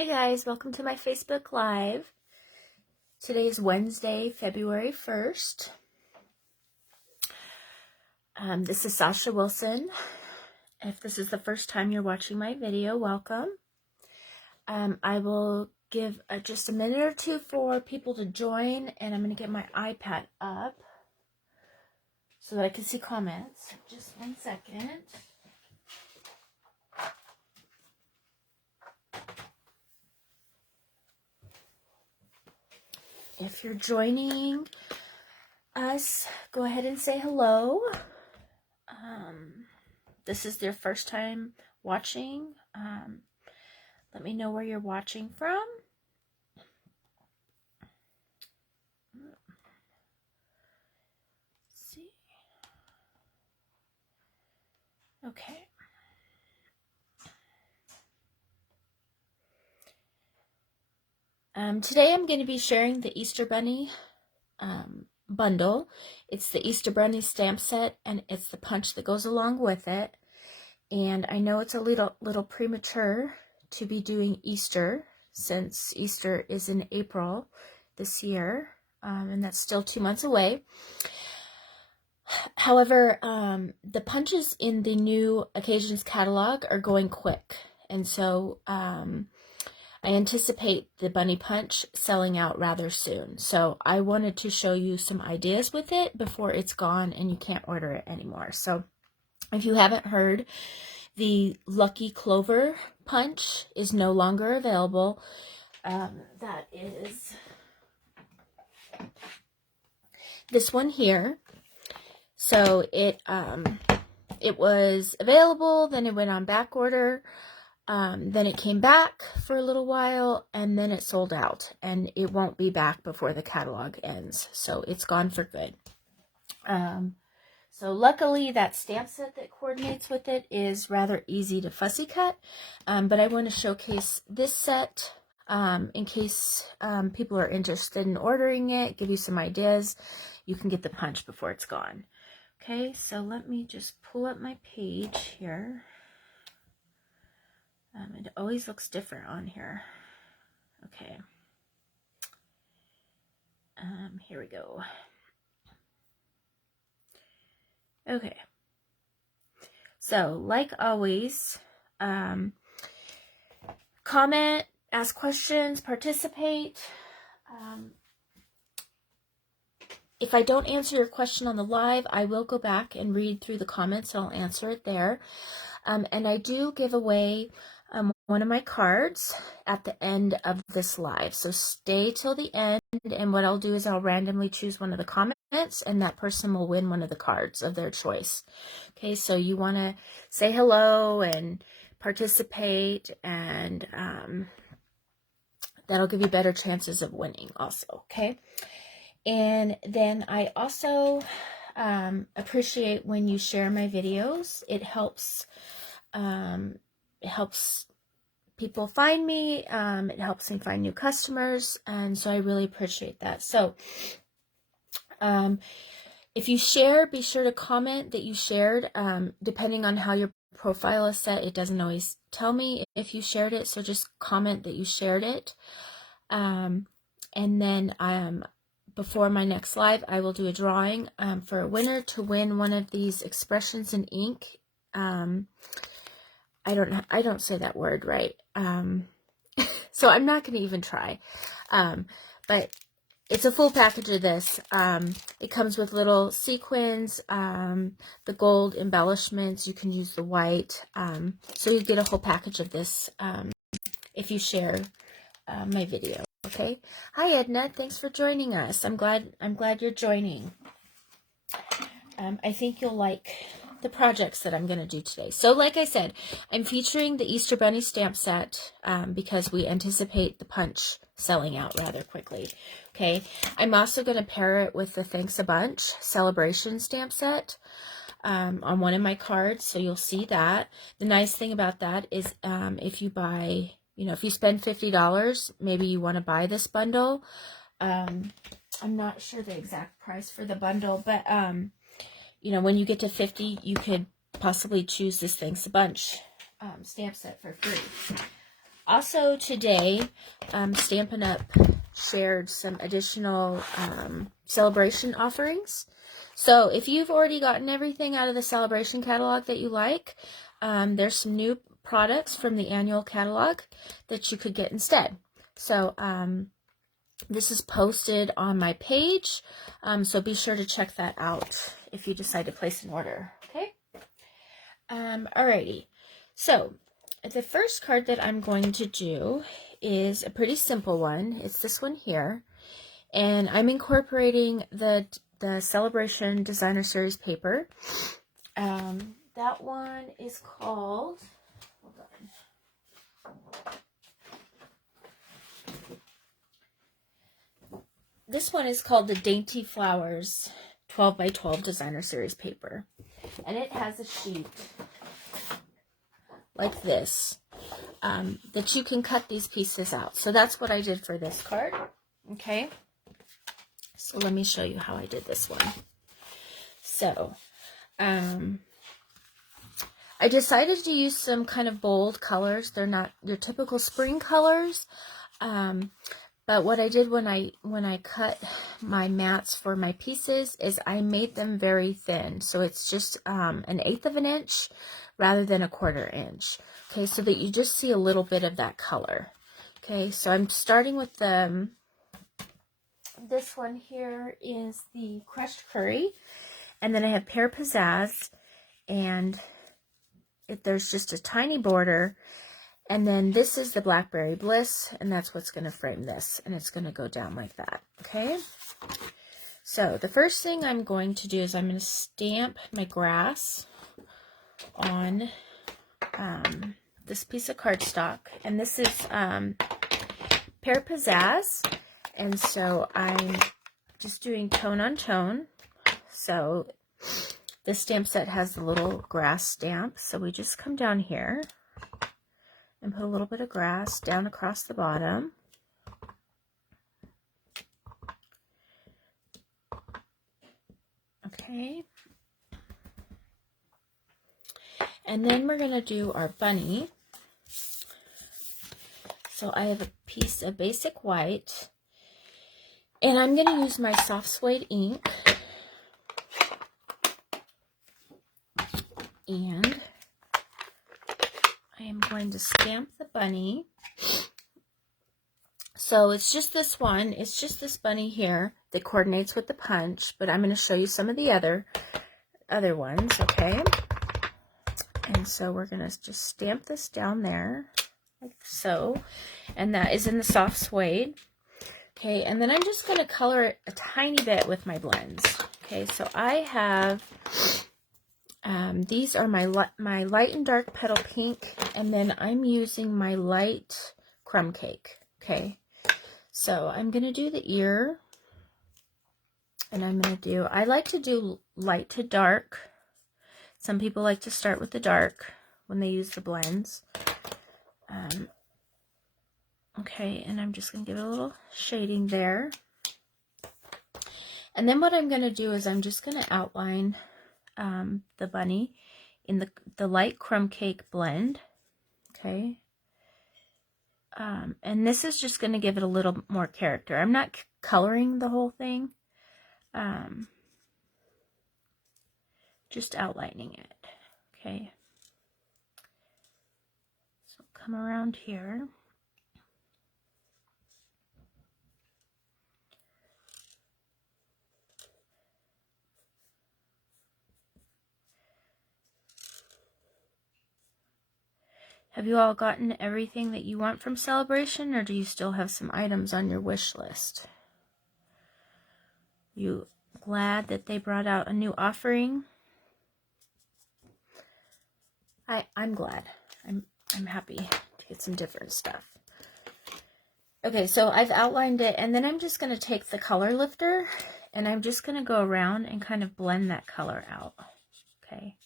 Hey guys, welcome to my Facebook Live. Today is Wednesday, February 1st. This is Sasha Wilson. If this is the first time you're watching my video, welcome. I will give just a minute or two for people to join, and I'm going to get my iPad up so that I can see comments. Just one second. If you're joining us, go ahead and say hello. This is their first time watching. Let me know where you're watching from. Let's see. Okay. Today I'm going to be sharing the Easter Bunny bundle. It's the Easter Bunny stamp set, and it's the punch that goes along with it. And I know it's a little premature to be doing Easter, since Easter is in April this year, and that's still 2 months away. However, the punches in the new Occasions catalog are going quick, and so I anticipate the bunny punch selling out rather soon. So I wanted to show you some ideas with it before it's gone and you can't order it anymore. So if you haven't heard, the Lucky Clover punch is no longer available. That is this one here. So it was available, then it went on back order. Then it came back for a little while, and then it sold out, and it won't be back before the catalog ends. So it's gone for good. So luckily that stamp set that coordinates with it is rather easy to fussy cut, but I want to showcase this set in case people are interested in ordering it, give you some ideas. You can get the punch before it's gone. Okay, so let me just pull up my page here. It always looks different on here. Okay. Here we go. Okay. So, like always, comment, ask questions, participate. If I don't answer your question on the live, I will go back and read through the comments, and I'll answer it there. And I do give away one of my cards at the end of this live. So stay till the end, and what I'll do is I'll randomly choose one of the comments, and that person will win one of the cards of their choice. Okay, so you want to say hello and participate, and that'll give you better chances of winning also, okay? And then I also appreciate when you share my videos. It helps people find me. It helps me find new customers, and so I really appreciate that. So if you share, be sure to comment that you shared. Depending on how your profile is set, it doesn't always tell me if you shared it, so just comment that you shared it. And then before my next live, I will do a drawing for a winner to win one of these expressions in ink. I don't say that word right. So I'm not going to even try. But it's a full package of this. It comes with little sequins, the gold embellishments. You can use the white. So you get a whole package of this if you share my video. Okay. Hi Edna, thanks for joining us. I'm glad you're joining. I think you'll like the projects that I'm going to do today. So like I said, I'm featuring the Easter Bunny stamp set because we anticipate the punch selling out rather quickly. Okay. I'm also going to pair it with the Thanks a Bunch celebration stamp set on one of my cards. So you'll see that. The nice thing about that is if you buy, if you spend $50, maybe you want to buy this bundle. I'm not sure the exact price for the bundle, but when you get to 50, you could possibly choose this Thanks a Bunch stamp set for free. Also today, Stampin' Up! Shared some additional celebration offerings. So if you've already gotten everything out of the celebration catalog that you like, there's some new products from the annual catalog that you could get instead. So this is posted on my page, so be sure to check that out if you decide to place an order. Okay. Alrighty. So the first card that I'm going to do is a pretty simple one. It's this one here, and I'm incorporating the Celebration Designer Series paper. That one is called, hold on. This one is called the Dainty Flowers 12 by 12 Designer Series paper, and it has a sheet like this that you can cut these pieces out. So that's what I did for this card. Okay, so let me show you how I did this one. So I decided to use some kind of bold colors. They're not your typical spring colors, but what I did when I cut my mats for my pieces is I made them very thin. So it's just 1/8 of an inch rather than 1/4 inch. Okay, so that you just see a little bit of that color. Okay, so I'm starting with this one here is the Crushed Curry, and then I have Pear Pizzazz, and there's just a tiny border, and then this is the Blackberry Bliss, and that's what's going to frame this, and it's going to go down like that. Okay, so the first thing I'm going to do is I'm going to stamp my grass on this piece of cardstock, and this is Pear Pizzazz, and so I'm just doing tone on tone. So this stamp set has the little grass stamp, so we just come down here and put a little bit of grass down across the bottom. Okay. And then we're going to do our bunny. So I have a piece of basic white, and I'm going to use my soft suede ink. And I am going to stamp the bunny. So it's just this one. It's just this bunny here that coordinates with the punch, but I'm going to show you some of the other ones, okay? And so we're going to just stamp this down there, like so. And that is in the soft suede. Okay, and then I'm just going to color it a tiny bit with my blends. Okay, so I have, these are my light and dark petal pink, and then I'm using my light crumb cake. Okay, so I'm going to do the ear, and I'm going to do, I like to do light to dark. Some people like to start with the dark when they use the blends. Okay, and I'm just going to give it a little shading there. And then what I'm going to do is I'm just going to outline the bunny in the light crumb cake blend. Okay. And this is just going to give it a little more character. I'm not coloring the whole thing. Just outlining it. Okay. So come around here. Have you all gotten everything that you want from Celebration, or do you still have some items on your wish list? You glad that they brought out a new offering? I'm glad. I'm happy to get some different stuff. Okay, so I've outlined it, and then I'm just going to take the color lifter, and I'm just going to go around and kind of blend that color out. Okay.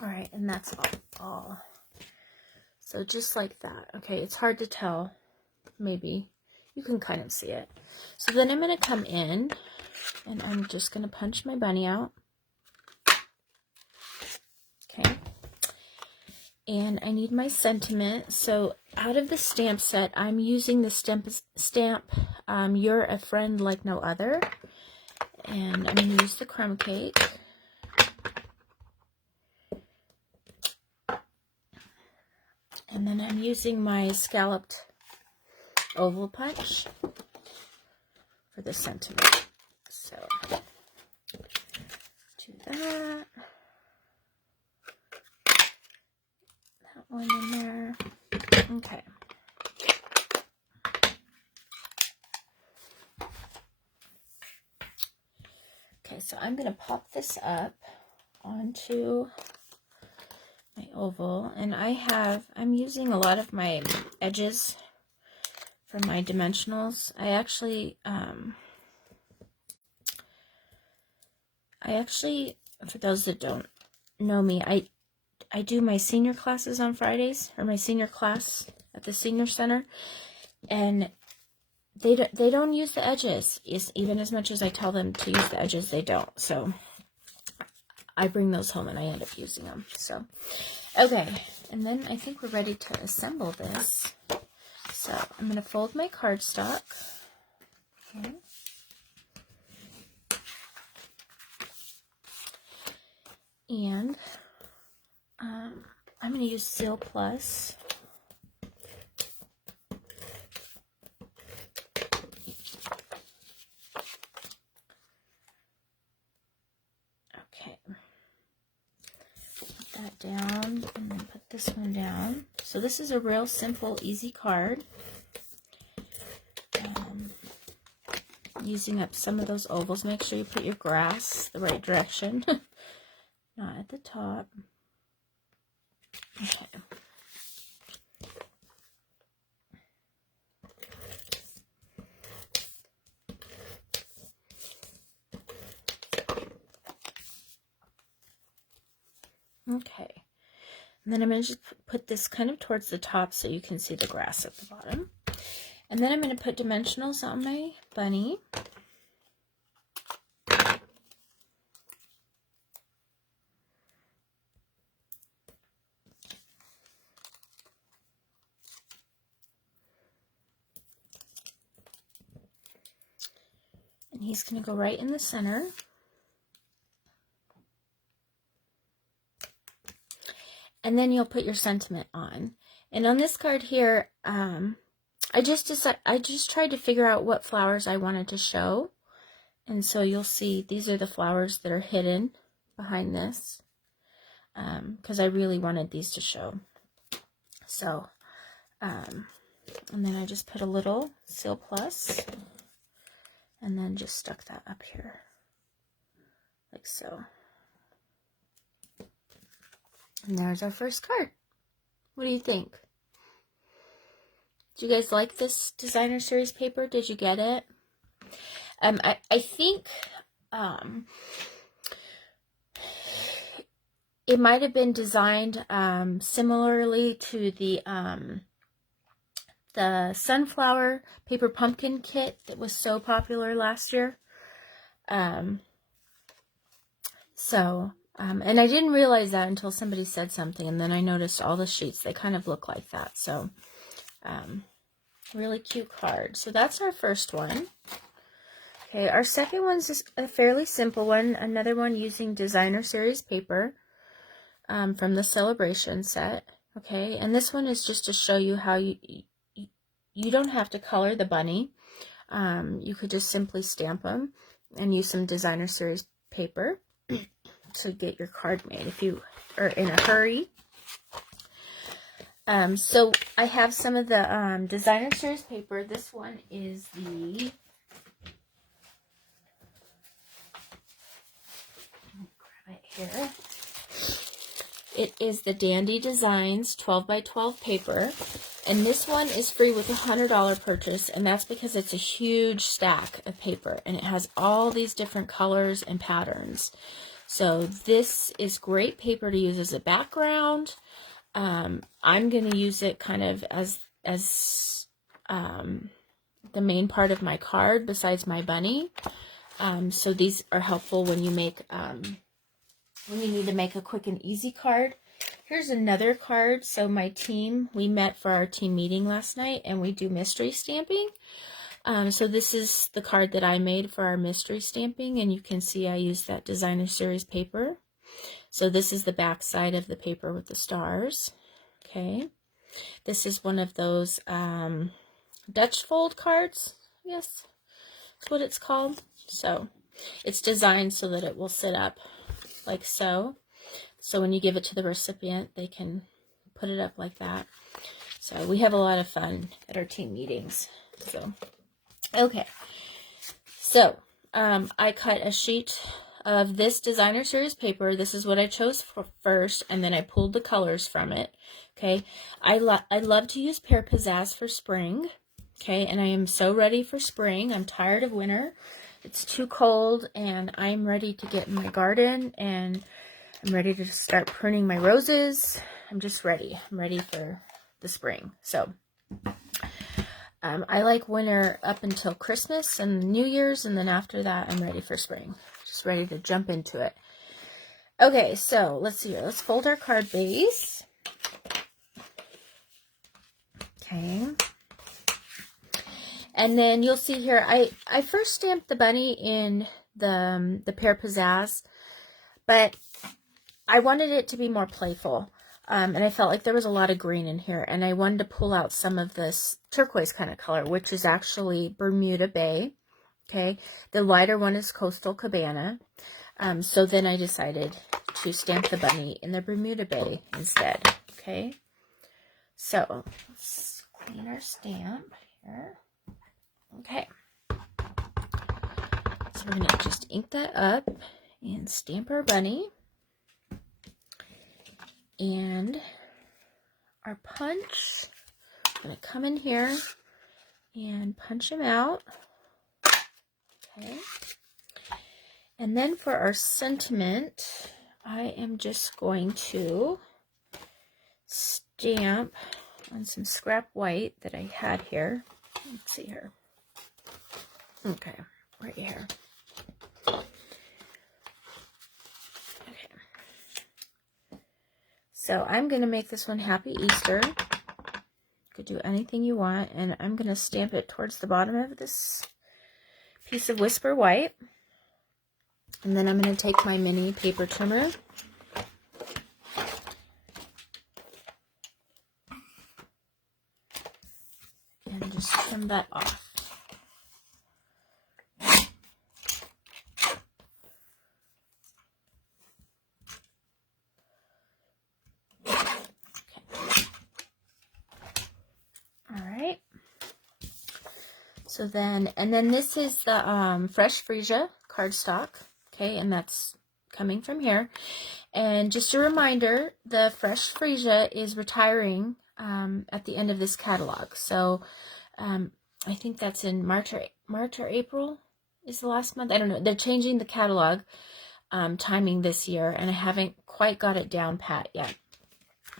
All right, and that's all. So just like that. Okay, it's hard to tell, maybe. you can kind of see it. So then I'm going to come in and I'm just going to punch my bunny out. Okay. And I need my sentiment. So out of the stamp set, I'm using the stamp You're a Friend Like No Other. And I'm going to use the crumb cake. And then I'm using my scalloped oval punch for the sentiment. So do that. That one in there. Okay. Okay, so I'm going to pop this up onto my oval, and I'm using a lot of my edges from my dimensionals. I actually, for those that don't know me, I do my senior classes on Fridays, or my senior class at the senior center, and they don't use the edges. Even as much as I tell them to use the edges, they don't. So I bring those home and I end up using them. So, okay. And then I think we're ready to assemble this. So I'm going to fold my cardstock. Okay. And I'm going to use Seal Plus. Okay. Put that down and then put this one down. So this is a real simple, easy card. Using up some of those ovals. Make sure you put your grass the right direction. Not at the top. Okay. Okay. And then I'm going to just put this kind of towards the top so you can see the grass at the bottom. And then I'm going to put dimensionals on my bunny. And he's going to go right in the center. And then you'll put your sentiment on. And on this card here, I just tried to figure out what flowers I wanted to show. And so you'll see these are the flowers that are hidden behind this. Because I really wanted these to show. So, and then I just put a little Seal Plus. And then just stuck that up here. Like so. And there's our first card. What do you think? Do you guys like this designer series paper? Did you get it? I think it might have been designed similarly to the sunflower paper pumpkin kit that was so popular last year. And I didn't realize that until somebody said something, and then I noticed all the sheets, they kind of look like that. So, really cute card. So that's our first one. Okay, our second one's a fairly simple one. Another one using designer series paper from the Celebration set. Okay, and this one is just to show you how you don't have to color the bunny. You could just simply stamp them and use some designer series paper to get your card made if you are in a hurry. So I have some of the designer series paper. This one is the grab it here. It is the Dandy Designs 12 by 12 paper, and this one is free with a $100 purchase, and that's because it's a huge stack of paper and it has all these different colors and patterns. So this is great paper to use as a background. I'm going to use it kind of as the main part of my card besides my bunny. So these are helpful when you make, when you need to make a quick and easy card. Here's another card. So my team, we met for our team meeting last night, and we do mystery stamping. So this is the card that I made for our mystery stamping, and you can see I used that designer series paper. So this is the back side of the paper with the stars. Okay. This is one of those Dutch fold cards. Yes, that's what it's called. So it's designed so that it will sit up like so. So when you give it to the recipient, they can put it up like that. So we have a lot of fun at our team meetings. So, okay. So I cut a sheet of this designer series paper. This is what I chose for first, and then I pulled the colors from it. Okay. I love to use Pear Pizzazz for spring. Okay, and I am so ready for spring. I'm tired of winter. It's too cold, and I'm ready to get in my garden, and I'm ready to start pruning my roses. I'm just ready. I'm ready for the spring. So I like winter up until Christmas and New Year's, and then after that, I'm ready for spring. Just ready to jump into it. Okay, so let's see here. Let's fold our card base. Okay. And then you'll see here, I first stamped the bunny in the Pear Pizzazz, but I wanted it to be more playful. And I felt like there was a lot of green in here, and I wanted to pull out some of this turquoise kind of color, which is actually Bermuda Bay. Okay, the lighter one is Coastal Cabana. So then I decided to stamp the bunny in the Bermuda Bay instead. Okay, so let's clean our stamp here. Okay, so we're going to just ink that up and stamp our bunny. And our punch, I'm going to come in here and punch him out. Okay. And then for our sentiment, I am just going to stamp on some scrap white that I had here. Let's see here. Okay, right here. Okay. So I'm going to make this one Happy Easter. You could do anything you want, and I'm going to stamp it towards the bottom of this piece of Whisper White. And then I'm going to take my mini paper trimmer and just trim that off. So then, and then this is the Fresh Freesia cardstock, okay, and that's coming from here. And just a reminder, the Fresh Freesia is retiring at the end of this catalog. So I think that's in March or April is the last month. I don't know. They're changing the catalog timing this year, and I haven't quite got it down pat yet.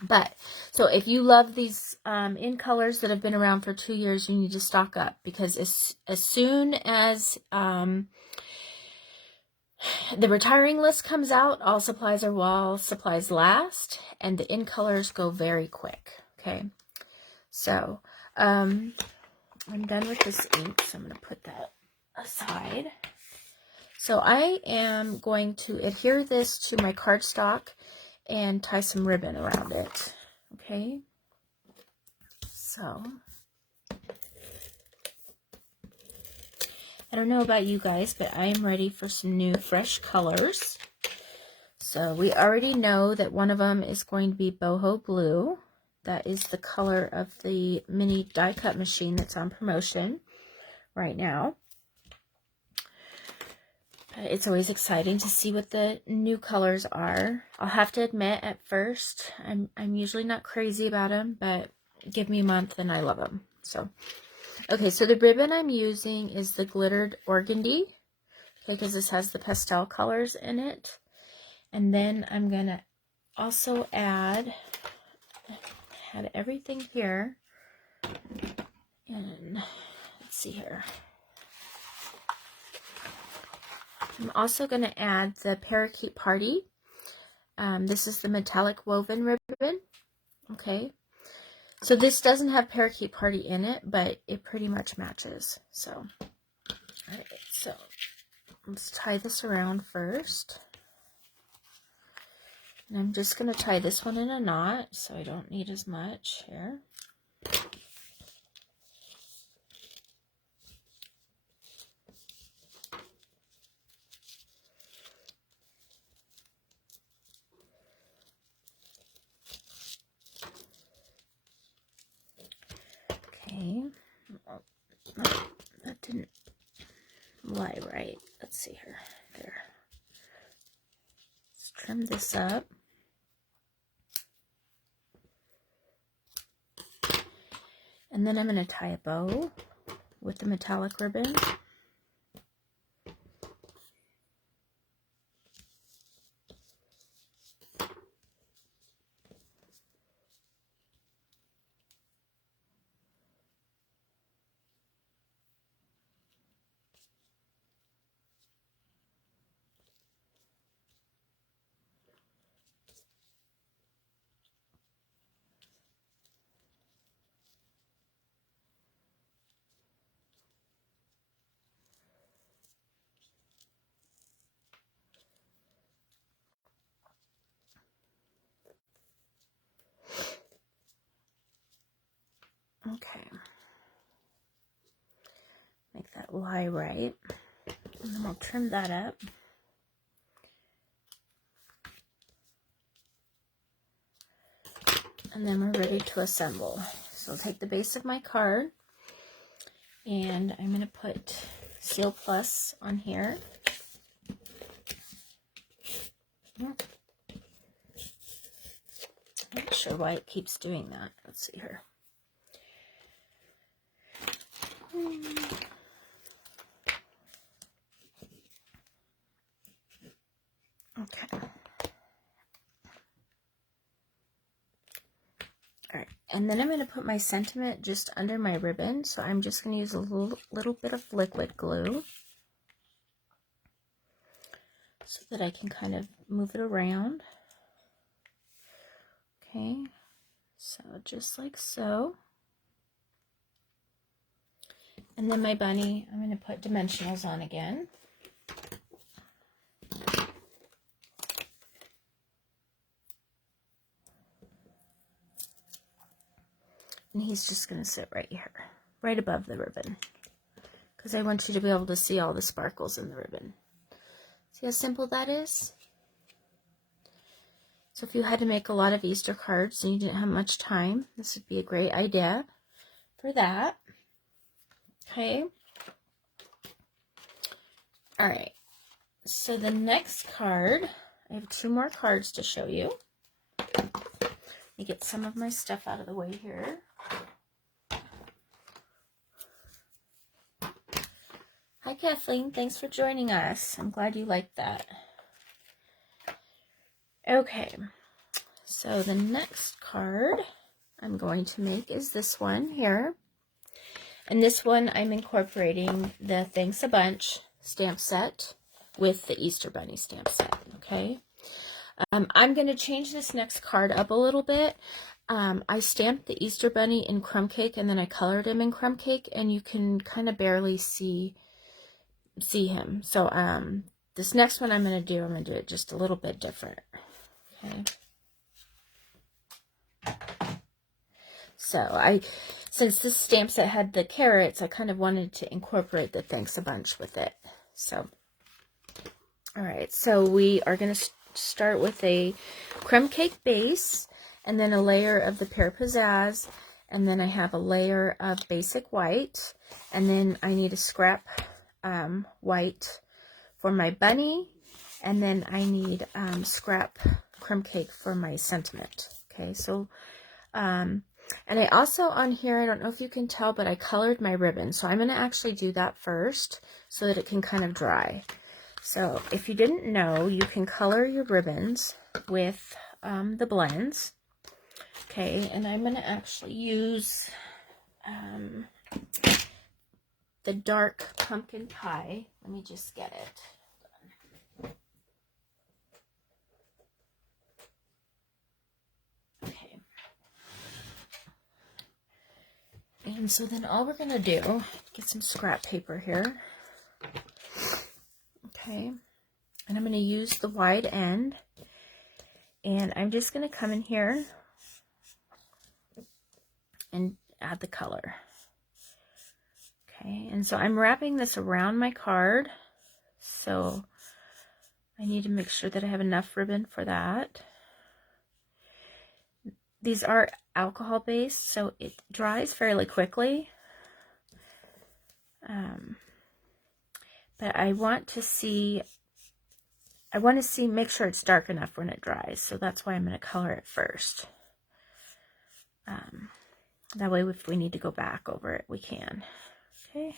But, so if you love these in colors that have been around for 2 years, you need to stock up, because as soon as the retiring list comes out, all supplies are while supplies last, and the in colors go very quick. Okay, so I'm done with this ink, so I'm going to put that aside. So I am going to adhere this to my cardstock and tie some ribbon around it. Okay, so I don't know about you guys, but I am ready for some new fresh colors. So we already know that one of them is going to be boho blue. That is the color of the mini die cut machine that's on promotion right now. It's always exciting to see what the new colors are. I'll have to admit, at first, I'm usually not crazy about them, but give me a month and I love them. So, okay, so the ribbon I'm using is the glittered organdy, because this has the pastel colors in it. And then I'm gonna also add everything here. And let's see here. I'm also going to add the Parakeet Party. This is the metallic woven ribbon. Okay. So this doesn't have Parakeet Party in it, but it pretty much matches. So, all right. So let's tie this around first. And I'm just going to tie this one in a knot, so I don't need as much here. Okay. Oh, that didn't lie right. Let's see here. There. Let's trim this up. And then I'm going to tie a bow with the metallic ribbon. Okay. Make that lie right. And then we'll trim that up. And then we're ready to assemble. So I'll take the base of my card and I'm going to put Seal Plus on here. Not sure why it keeps doing that. Let's see here. Okay. Alright, and then I'm going to put my sentiment just under my ribbon. So I'm just going to use a little bit of liquid glue so that I can kind of move it around. Okay, so just like so. And then my bunny, I'm going to put dimensionals on again. And he's just going to sit right here, right above the ribbon, because I want you to be able to see all the sparkles in the ribbon. See how simple that is? So if you had to make a lot of Easter cards and you didn't have much time, this would be a great idea for that. Okay. All right. So the next card, I have 2 more cards to show you. Let me get some of my stuff out of the way here. Hi, Kathleen. Thanks for joining us. I'm glad you liked that. Okay. So the next card I'm going to make is this one here. And this one I'm incorporating the Thanks a Bunch stamp set with the Easter Bunny stamp set. Okay. I'm going to change this next card up a little bit. I stamped the Easter Bunny in crumb cake and then I colored him in crumb cake, and you can kind of barely see him. So this next one I'm going to do it just a little bit different. Okay. So since this stamp set had the carrots, I kind of wanted to incorporate the Thanks a Bunch with it. So, all right. So we are going to start with a crumb cake base, and then a layer of the Pear Pizzazz, and then I have a layer of basic white, and then I need a scrap white for my bunny, and then I need scrap crumb cake for my sentiment. Okay, so and I also on here, I don't know if you can tell, but I colored my ribbon, so I'm going to actually do that first so that it can kind of dry. So if you didn't know, you can color your ribbons with the blends. Okay, and I'm going to actually use the dark pumpkin pie. Let me just get it. Okay. And so then all we're going to do, get some scrap paper here. Okay. And I'm going to use the wide end. And I'm just going to come in here and add the color. Okay, and so I'm wrapping this around my card. So I need to make sure that I have enough ribbon for that. These are alcohol based, so it dries fairly quickly. But I want to see, make sure it's dark enough when it dries. So that's why I'm going to color it first. That way, if we need to go back over it, we can. Okay.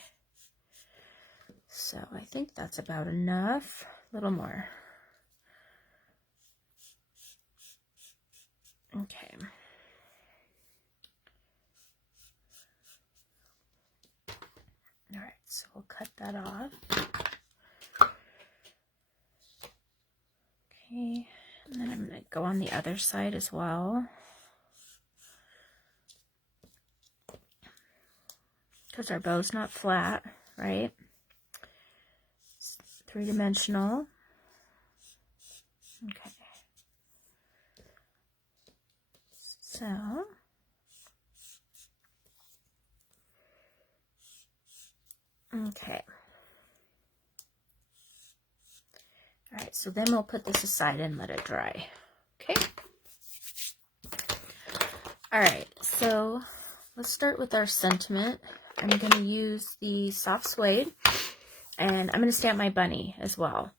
So I think that's about enough. A little more. Okay. All right, so we'll cut that off. Okay, and then I'm going to go on the other side as well. Because our bow's not flat, right? It's three-dimensional. Okay. So, okay. All right, so then we'll put this aside and let it dry. Okay. All right, so let's start with our sentiment. I'm going to use the soft suede, and I'm going to stamp my bunny as well.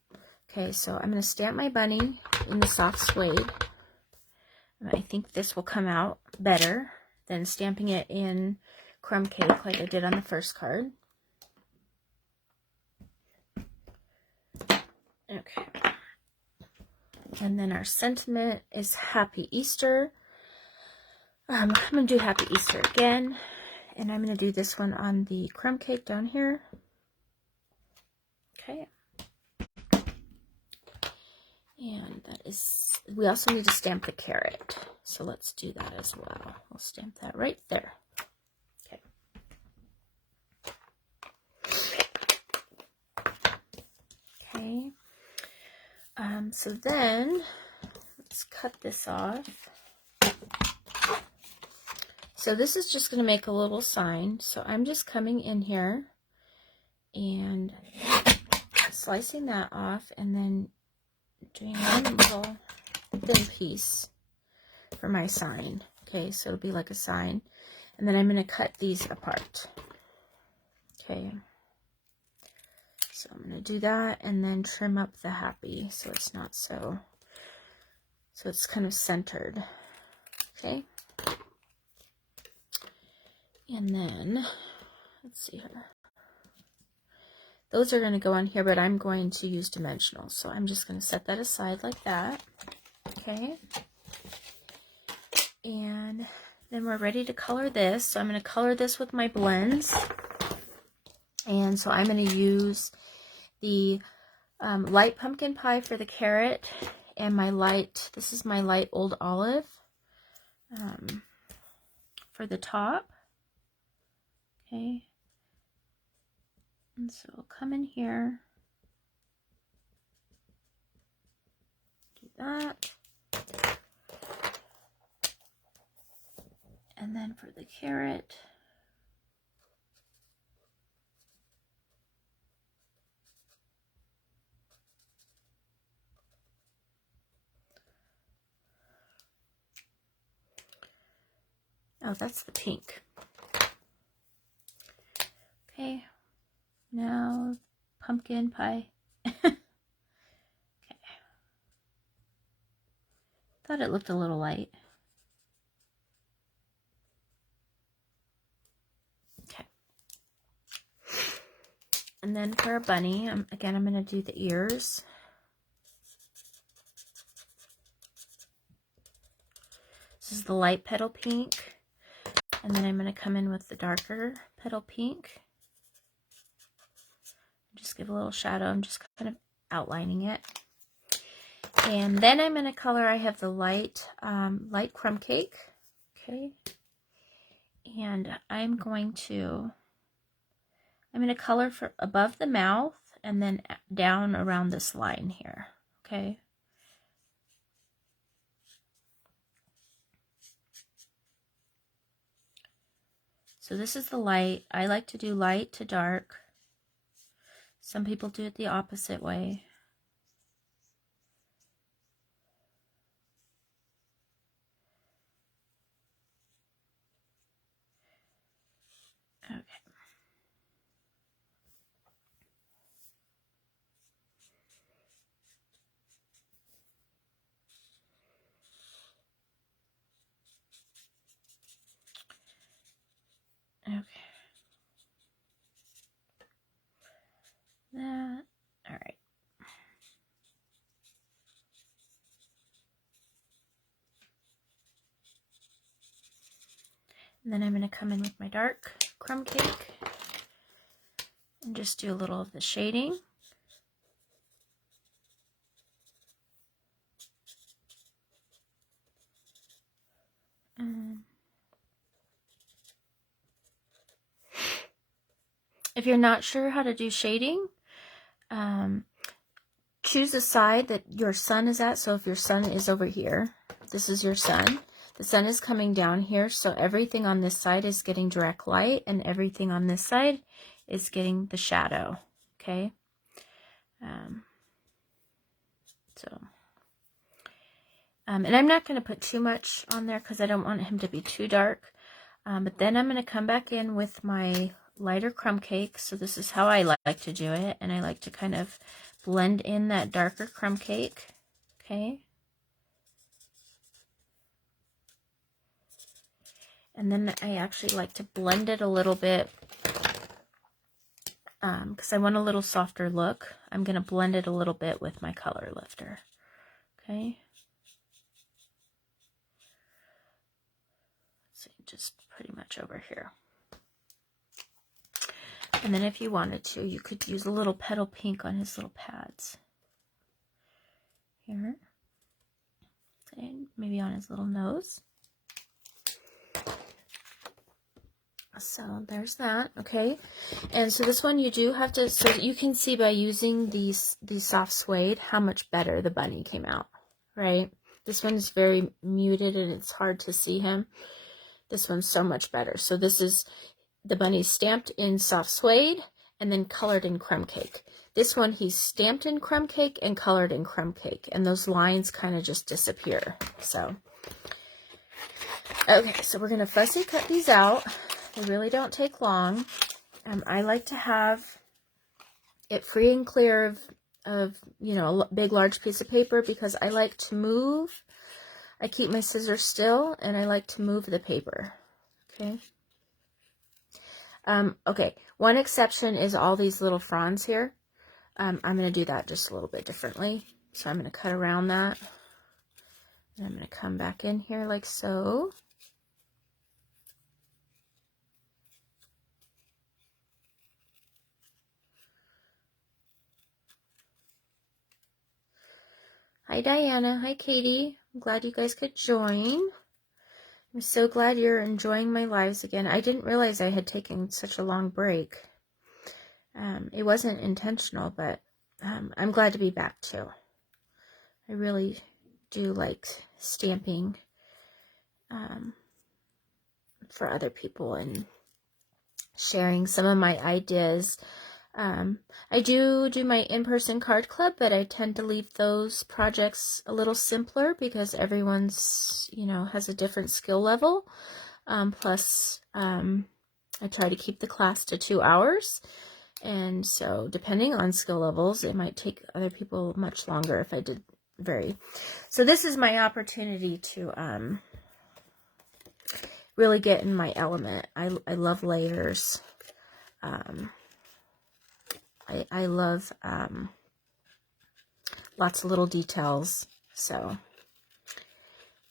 Okay, so I'm going to stamp my bunny in the soft suede. I think this will come out better than stamping it in crumb cake like I did on the first card. Okay. And then our sentiment is Happy Easter. I'm going to do Happy Easter again. And I'm going to do this one on the crumb cake down here. Okay. And that is, we also need to stamp the carrot. So let's do that as well. We'll stamp that right there. Okay. Okay. So then, let's cut this off. So this is just going to make a little sign. So I'm just coming in here and slicing that off and then doing one little thin piece for my sign. Okay, so it'll be like a sign. And then I'm going to cut these apart. Okay. So I'm going to do that and then trim up the happy so it's not so it's kind of centered. Okay. And then, let's see here. Those are going to go on here, but I'm going to use dimensional. So I'm just going to set that aside like that. Okay. And then we're ready to color this. So I'm going to color this with my blends. And so I'm going to use the light pumpkin pie for the carrot and my light, this is my light old olive for the top. Okay. And so I'll come in here, do that. And then for the carrot, oh, that's the pink. Okay, now pumpkin pie. Okay. Thought it looked a little light. Okay. And then for a bunny, again, I'm going to do the ears. This is the light petal pink. And then I'm going to come in with the darker petal pink. just give a little shadow. I'm just kind of outlining it. And then I'm going to color, I have the light crumb cake. Okay. And I'm going to color for above the mouth and then down around this line here. Okay. So this is the light. I like to do light to dark. Some people do it the opposite way. Okay. Okay. That. All right. And then I'm going to come in with my dark crumb cake and just do a little of the shading. If you're not sure how to do shading, choose a side that your sun is at. So if your sun is over here, this is your sun. The sun is coming down here, so everything on this side is getting direct light, and everything on this side is getting the shadow. Okay. And I'm not going to put too much on there because I don't want him to be too dark. But then I'm going to come back in with my lighter crumb cake. So this is how I like to do it. And I like to kind of blend in that darker crumb cake. Okay. And then I actually like to blend it a little bit because I want a little softer look. I'm going to blend it a little bit with my color lifter. Okay. So just pretty much over here. And then if you wanted to, you could use a little petal pink on his little pads. Here. And maybe on his little nose. So there's that, okay? And so this one you do have to, so that you can see by using these soft suede how much better the bunny came out, right? This one is very muted and it's hard to see him. This one's so much better. So this is the bunny stamped in soft suede and then colored in crumb cake. This one he's stamped in crumb cake and colored in crumb cake, and those lines kind of just disappear. So, okay, so we're gonna fussy cut these out. They really don't take long. I like to have it free and clear of you know, a big large piece of paper because I like to move. I keep my scissors still and I like to move the paper. Okay. Okay, one exception is all these little fronds here. I'm going to do that just a little bit differently. So I'm going to cut around that. And I'm going to come back in here like so. Hi, Diana. Hi, Katie. I'm glad you guys could join. I'm so glad you're enjoying my lives again. I didn't realize I had taken such a long break. It wasn't intentional, but I'm glad to be back too. I really do like stamping for other people and sharing some of my ideas. I do my in-person card club, but I tend to leave those projects a little simpler because everyone's, you know, has a different skill level. Plus, I try to keep the class to 2 hours. And so depending on skill levels, it might take other people much longer if I did vary. So this is my opportunity to really get in my element. I love layers. I love lots of little details. So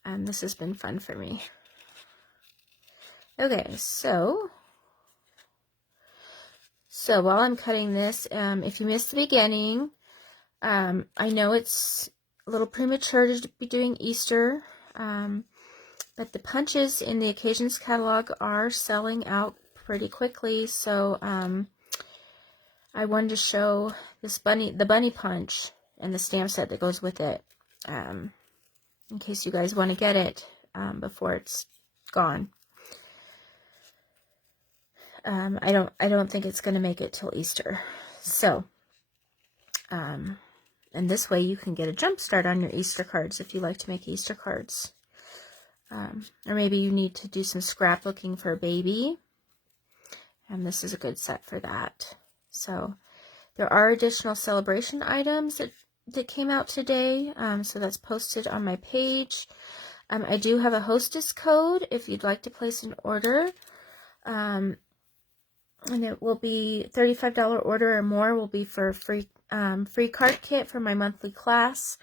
this has been fun for me. Okay, so So while I'm cutting this, if you missed the beginning, I know it's a little premature to be doing Easter, but the punches in the Occasions catalog are selling out pretty quickly, so I wanted to show this the bunny punch and the stamp set that goes with it, in case you guys want to get it before it's gone. I don't think it's going to make it till Easter. So, and this way you can get a jump start on your Easter cards if you like to make Easter cards. Or maybe you need to do some scrapbooking for a baby. And this is a good set for that. So, there are additional celebration items that came out today. So that's posted on my page. I do have a hostess code if you'd like to place an order. And it will be $35 order or more will be for a free card kit for my monthly class.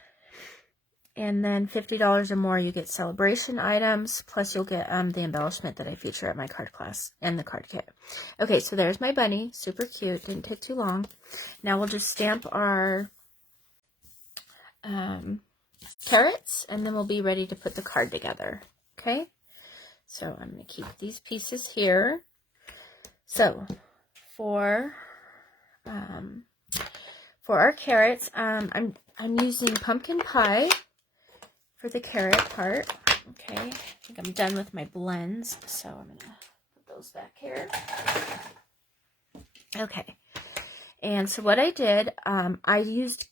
And then $50 or more you get celebration items, plus you'll get the embellishment that I feature at my card class and the card kit. Okay, so there's my bunny, super cute, didn't take too long. Now we'll just stamp our carrots, and then we'll be ready to put the card together. Okay, so I'm going to keep these pieces here. So for our carrots, I'm using pumpkin pie for the carrot part. Okay, I think I'm done with my blends, so I'm going to put those back here. Okay, and so what I did, I used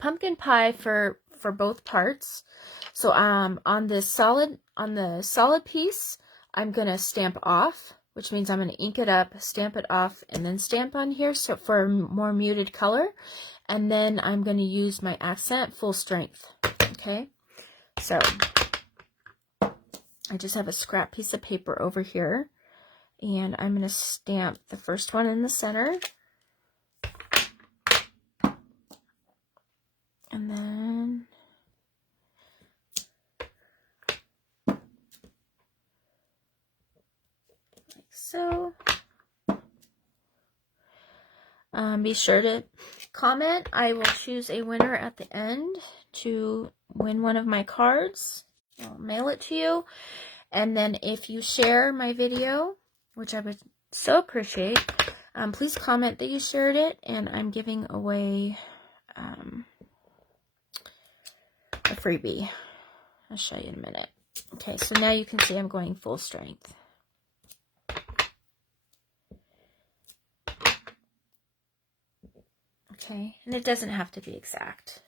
pumpkin pie for both parts. So on the solid piece, I'm going to stamp off, which means I'm going to ink it up, stamp it off, and then stamp on here so for a more muted color. And then I'm going to use my accent full strength. Okay, so I just have a scrap piece of paper over here, and I'm going to stamp the first one in the center. And then like so. Be sure to comment. I will choose a winner at the end to win one of my cards. I'll mail it to you. And then if you share my video, which I would so appreciate, please comment that you shared it, and I'm giving away a freebie. I'll show you in a minute. Okay, so now you can see I'm going full strength. Okay, and it doesn't have to be exact.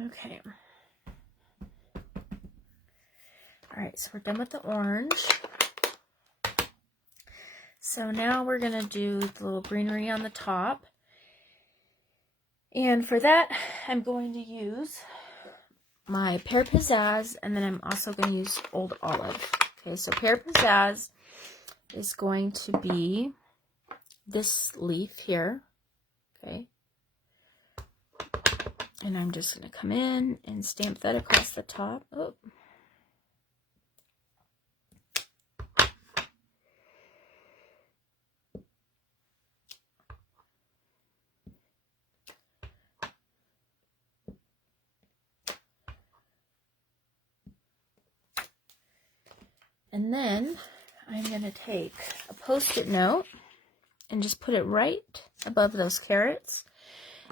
Okay. All right, so we're done with the orange. So now we're going to do the little greenery on the top. And for that, I'm going to use my Pear Pizzazz, and then I'm also going to use Old Olive. Okay, so Pear Pizzazz is going to be this leaf here. Okay. And I'm just going to come in and stamp that across the top. Oh. And then I'm going to take a Post-it note and just put it right above those carrots.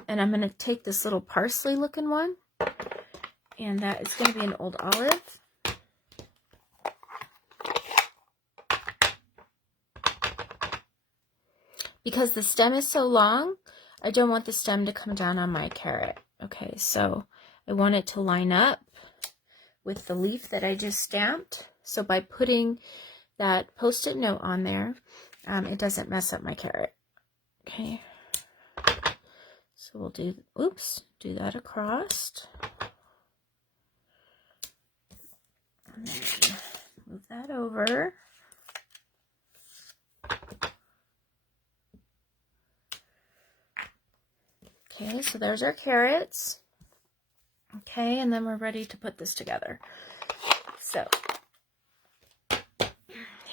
And I'm going to take this little parsley looking one, and that is going to be an Old Olive. Because the stem is so long, I don't want the stem to come down on my carrot. Okay, so I want it to line up with the leaf that I just stamped. So by putting that Post-it note on there, it doesn't mess up my carrot. Okay. So we'll do that across. And then move that over. Okay, so there's our carrots. Okay, and then we're ready to put this together. So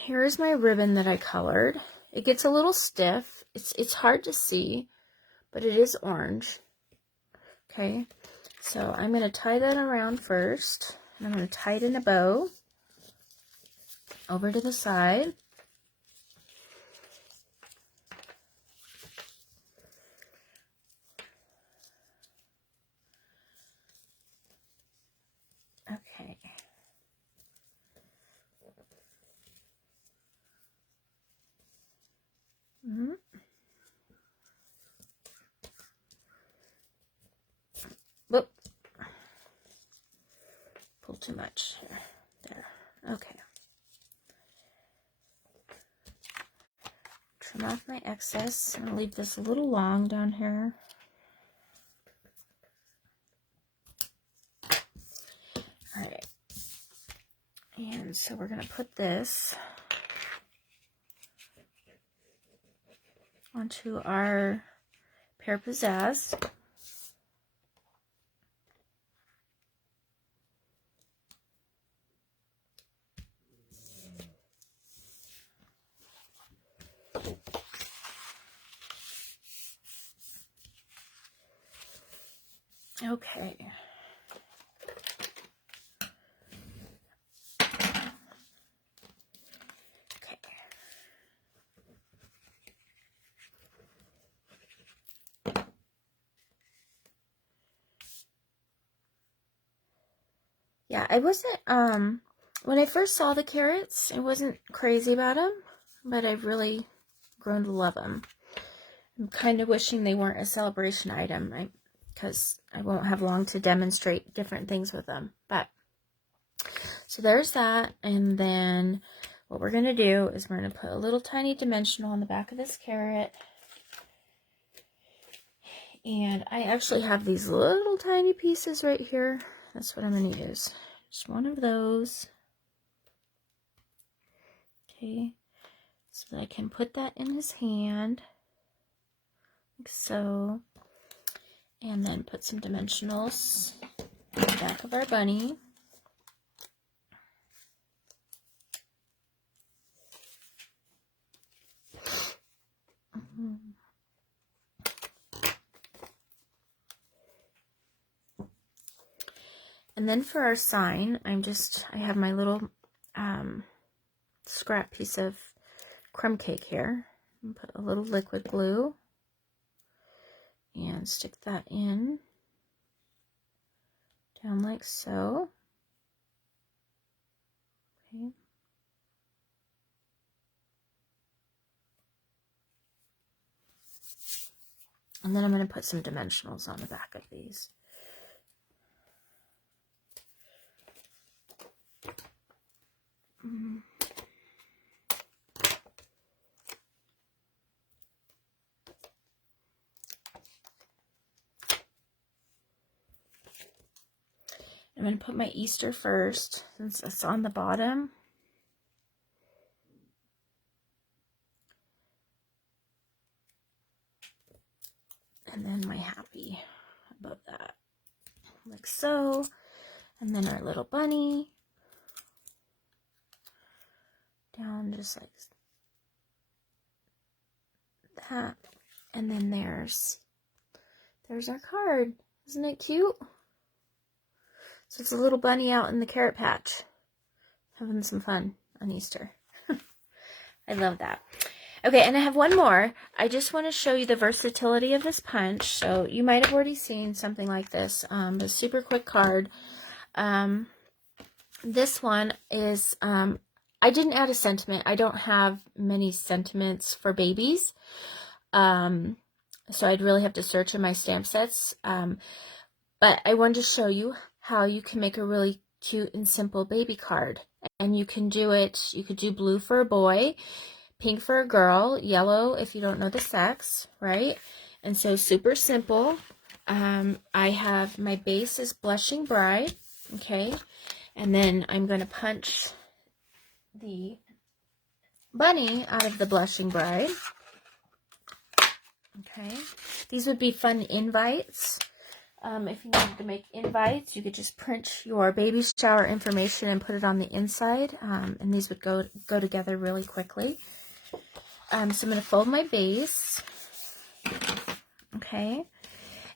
here's my ribbon that I colored. It gets a little stiff. It's hard to see, but it is orange. Okay, so I'm going to tie that around first. And I'm going to tie it in a bow over to the side. Okay. Whoop. Pull too much. There. Okay. Trim off my excess. I'm going to leave this a little long down here. Alright. And so we're going to put this onto our Pear Pizzazz. Okay. Yeah, I wasn't, when I first saw the carrots, I wasn't crazy about them, but I've really grown to love them. I'm kind of wishing they weren't a celebration item, because I won't have long to demonstrate different things with them. But, so there's that, and then what we're going to do is we're going to put a little tiny dimensional on the back of this carrot. And I actually have these little tiny pieces right here. That's what I'm going to use. Just one of those. Okay. So that I can put that in his hand. Like so. And then put some dimensionals on the back of our bunny. And then for our sign, I have my little scrap piece of crumb cake here. And put a little liquid glue and stick that in down like so. Okay. And then I'm going to put some dimensionals on the back of these. I'm going to put my Easter first, since it's on the bottom. And then my happy above that, like so. And then our little bunny. Down just like that. And then there's our card. Isn't it cute? So it's a little bunny out in the carrot patch, having some fun on Easter. I love that. Okay, and I have one more. I just want to show you the versatility of this punch. So you might have already seen something like this. The super quick card. This one is, I didn't add a sentiment. I don't have many sentiments for babies. So I'd really have to search in my stamp sets. But I wanted to show you how you can make a really cute and simple baby card. And you can do it, you could do blue for a boy, pink for a girl, yellow if you don't know the sex, right? And so super simple. I have, my base is Blushing Bride, okay? And then I'm going to punch the bunny out of the Blushing Bride. Okay, these would be fun invites If you needed to make invites, you could just print your baby shower information and put it on the inside, and these would go together really quickly. So I'm going to fold my base, okay,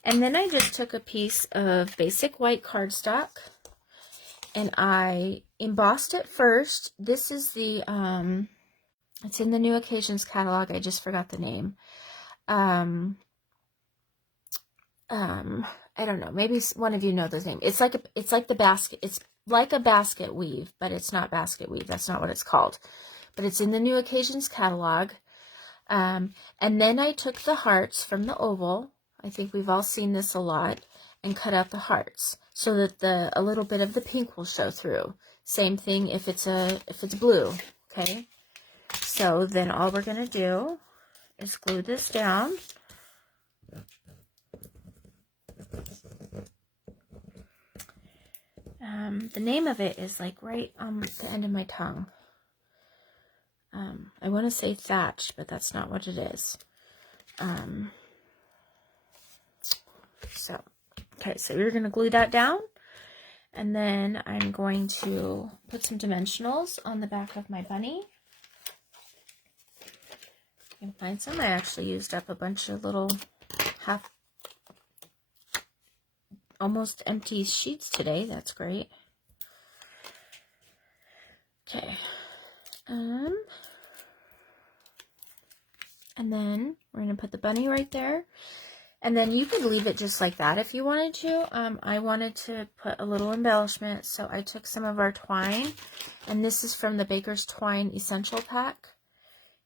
and then I just took a piece of basic white cardstock, and I embossed it first. This is the, it's in the New Occasions catalog, I just forgot the name. I don't know, maybe one of you know the name. It's like the basket, it's like a basket weave, but it's not basket weave, that's not what it's called. But it's in the New Occasions catalog. And then I took the hearts from the oval, I think we've all seen this a lot, and cut out the hearts so that a little bit of the pink will show through. Same thing if it's blue, okay? So then all we're gonna do is glue this down. The name of it is like right on the end of my tongue. I want to say thatch, but that's not what it is. Okay, so you're going to glue that down, and then I'm going to put some dimensionals on the back of my bunny. You can find some. I actually used up a bunch of little almost empty sheets today. That's great. Okay. And then we're going to put the bunny right there. And then you could leave it just like that if you wanted to. I wanted to put a little embellishment, so I took some of our twine. And this is from the Baker's Twine Essential Pack.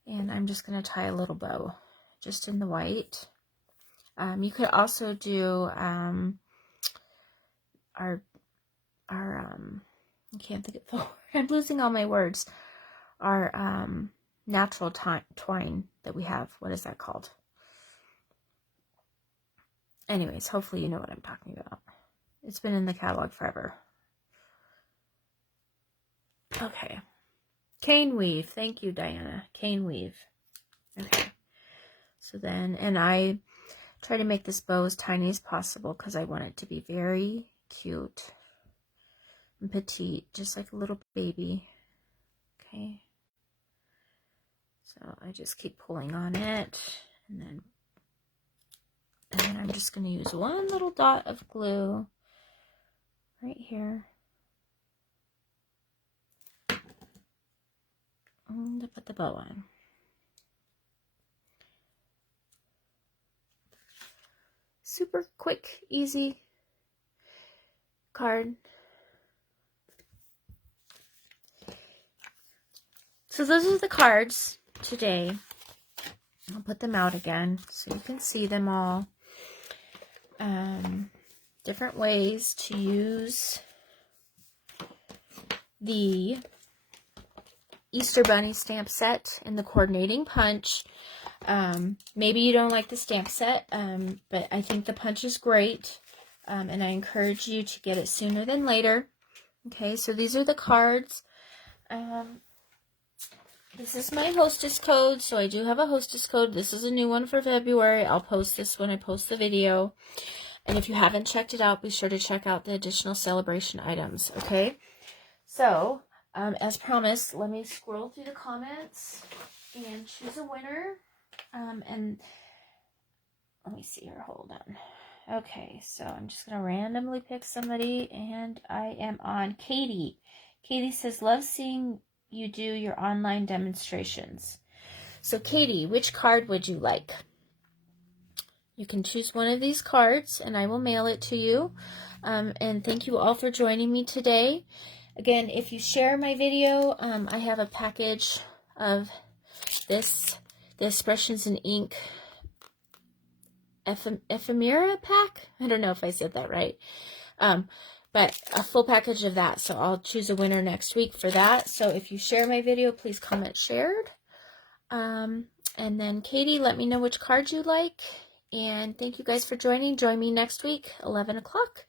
And I'm just going to tie a little bow just in the white. You could also do I can't think of the word. I'm losing all my words. Our natural twine that we have. What is that called? Anyways, hopefully you know what I'm talking about. It's been in the catalog forever. Okay. Cane weave. Thank you, Diana. Cane weave. Okay. So then, and I try to make this bow as tiny as possible because I want it to be very cute and petite, just like a little baby. Okay. So I just keep pulling on it, and then I'm just going to use one little dot of glue right here to put the bow on. Super quick, easy card. So those are the cards today. I'll put them out again so you can see them all. Different ways to use the Easter Bunny stamp set in the coordinating punch. Maybe you don't like the stamp set, but I think the punch is great, and I encourage you to get it sooner than later. Okay, so these are the cards. This is my hostess code, so I do have a hostess code. This is a new one for February. I'll post this when I post the video. And if you haven't checked it out, be sure to check out the additional celebration items, okay? So, as promised, let me scroll through the comments and choose a winner. And let me see here, hold on. Okay, so I'm just going to randomly pick somebody, and I am on Katie. Katie says, love seeing you do your online demonstrations. So Katie, which card would you like? You can choose one of these cards and I will mail it to you. And thank you all for joining me today. Again, if you share my video, I have a package of this, the Expressions in Ink ephemera pack. I don't know if I said that right. But a full package of that. So I'll choose a winner next week for that. So if you share my video, please comment shared. And then Katie, let me know which card you like. And thank you guys for joining. Join me next week, 11 o'clock.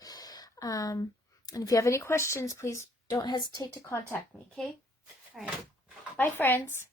And if you have any questions, please don't hesitate to contact me, okay? All right. Bye, friends.